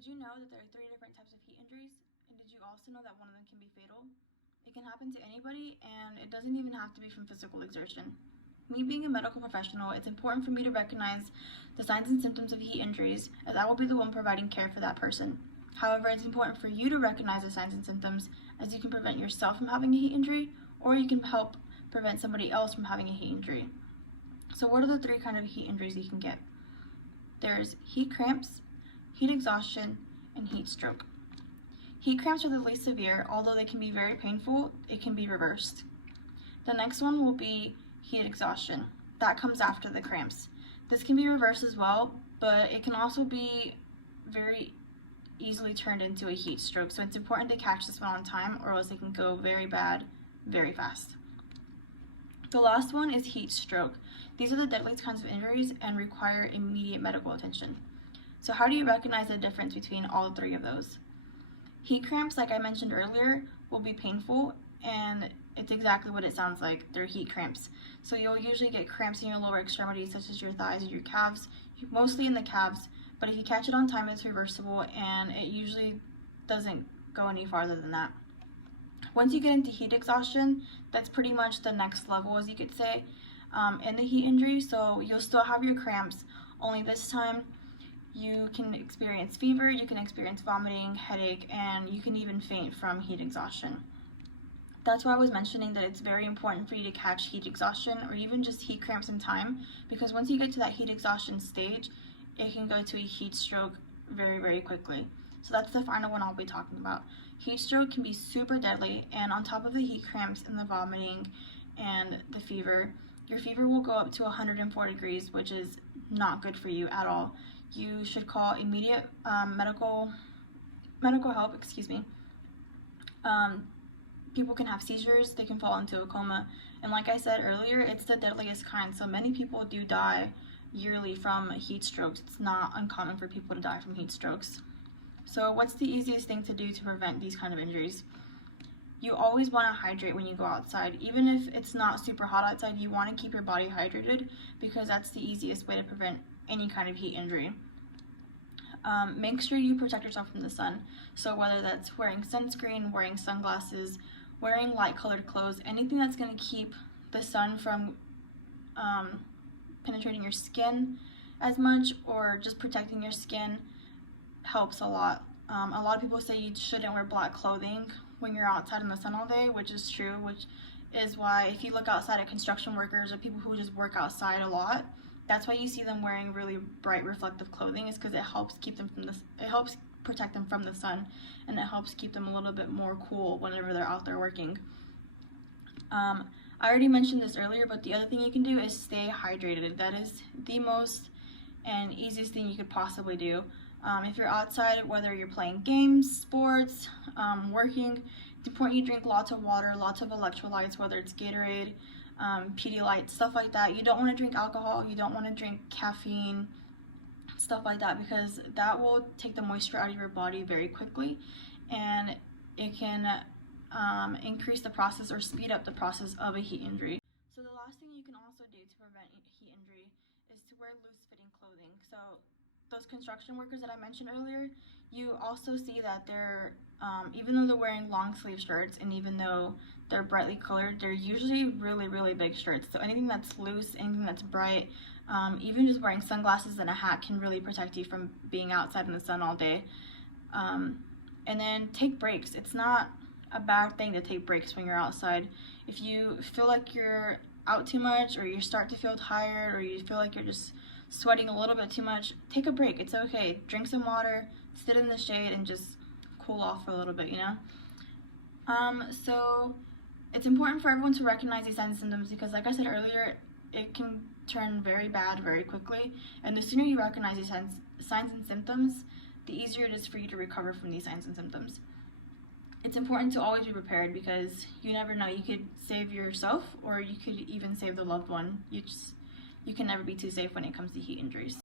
Did you know that there are 3 different types of heat injuries? And did you also know that one of them can be fatal? It can happen to anybody, and it doesn't even have to be from physical exertion. Me being a medical professional, it's important for me to recognize the signs and symptoms of heat injuries, as I will be the one providing care for that person. However, it's important for you to recognize the signs and symptoms, as you can prevent yourself from having a heat injury, or you can help prevent somebody else from having a heat injury. So what are the 3 kinds of heat injuries you can get? There's heat cramps, heat exhaustion, and heat stroke. Heat cramps are the least severe, although they can be very painful. It can be reversed. The next one will be heat exhaustion. That comes after the cramps. This can be reversed as well, but it can also be very easily turned into a heat stroke, so it's important to catch this one on time, or else it can go very bad very fast. The last one is heat stroke. These are the deadliest kinds of injuries and require immediate medical attention. So how do you recognize the difference between all 3 of those? Heat cramps, like I mentioned earlier, will be painful, and it's exactly what it sounds like. They're heat cramps. So you'll usually get cramps in your lower extremities, such as your thighs or your calves, mostly in the calves, but if you catch it on time, it's reversible, and it usually doesn't go any farther than that. Once you get into heat exhaustion, that's pretty much the next level, as you could say, in the heat injury. So you'll still have your cramps, only this time you can experience fever, you can experience vomiting, headache, and you can even faint from heat exhaustion. That's why I was mentioning that it's very important for you to catch heat exhaustion or even just heat cramps in time, because once you get to that heat exhaustion stage, it can go to a heat stroke very, very quickly. So that's the final one I'll be talking about. Heat stroke can be super deadly, and on top of the heat cramps and the vomiting and the fever, your fever will go up to 104 degrees, which is not good for you at all. You should call immediate medical help, people can have seizures, they can fall into a coma, and like I said earlier, it's the deadliest kind, so many people do die yearly from heat strokes. It's not uncommon for people to die from heat strokes. So what's the easiest thing to do to prevent these kind of injuries? You always want to hydrate when you go outside. Even if it's not super hot outside, you want to keep your body hydrated, because that's the easiest way to prevent any kind of heat injury. Make sure you protect yourself from the sun. So whether that's wearing sunscreen, wearing sunglasses, wearing light colored clothes, anything that's going to keep the sun from penetrating your skin as much, or just protecting your skin, helps a lot. A lot of people say you shouldn't wear black clothing when you're outside in the sun all day, which is true, which is why if you look outside at construction workers or people who just work outside a lot, that's why you see them wearing really bright reflective clothing, is because it helps keep them from it helps protect them from the sun, and it helps keep them a little bit more cool whenever they're out there working. I already mentioned this earlier, but the other thing you can do is stay hydrated. That is the most and easiest thing you could possibly do. If you're outside, whether you're playing games, sports, working, it's important you drink lots of water, lots of electrolytes, whether it's Gatorade, Pedialyte, stuff like that. You don't want to drink alcohol, you don't want to drink caffeine, stuff like that, because that will take the moisture out of your body very quickly, and it can increase the process or speed up the process of a heat injury. So the last thing you can also do to prevent heat injury is to wear loose-fitting clothing. So those construction workers that I mentioned earlier, you also see that they're, even though they're wearing long sleeve shirts and even though they're brightly colored, they're usually really, really big shirts. So anything that's loose, anything that's bright, even just wearing sunglasses and a hat can really protect you from being outside in the sun all day. And then take breaks. It's not a bad thing to take breaks when you're outside. If you feel like you're out too much, or you start to feel tired, or you feel like you're just sweating a little bit too much, take a break. It's okay. Drink some water, sit in the shade, and just cool off for a little bit, you know? So it's important for everyone to recognize these signs and symptoms, because like I said earlier, it can turn very bad very quickly, and the sooner you recognize these signs and symptoms, the easier it is for you to recover from these signs and symptoms. It's important to always be prepared, because you never know, you could save yourself or you could even save the loved one. You can never be too safe when it comes to heat injuries.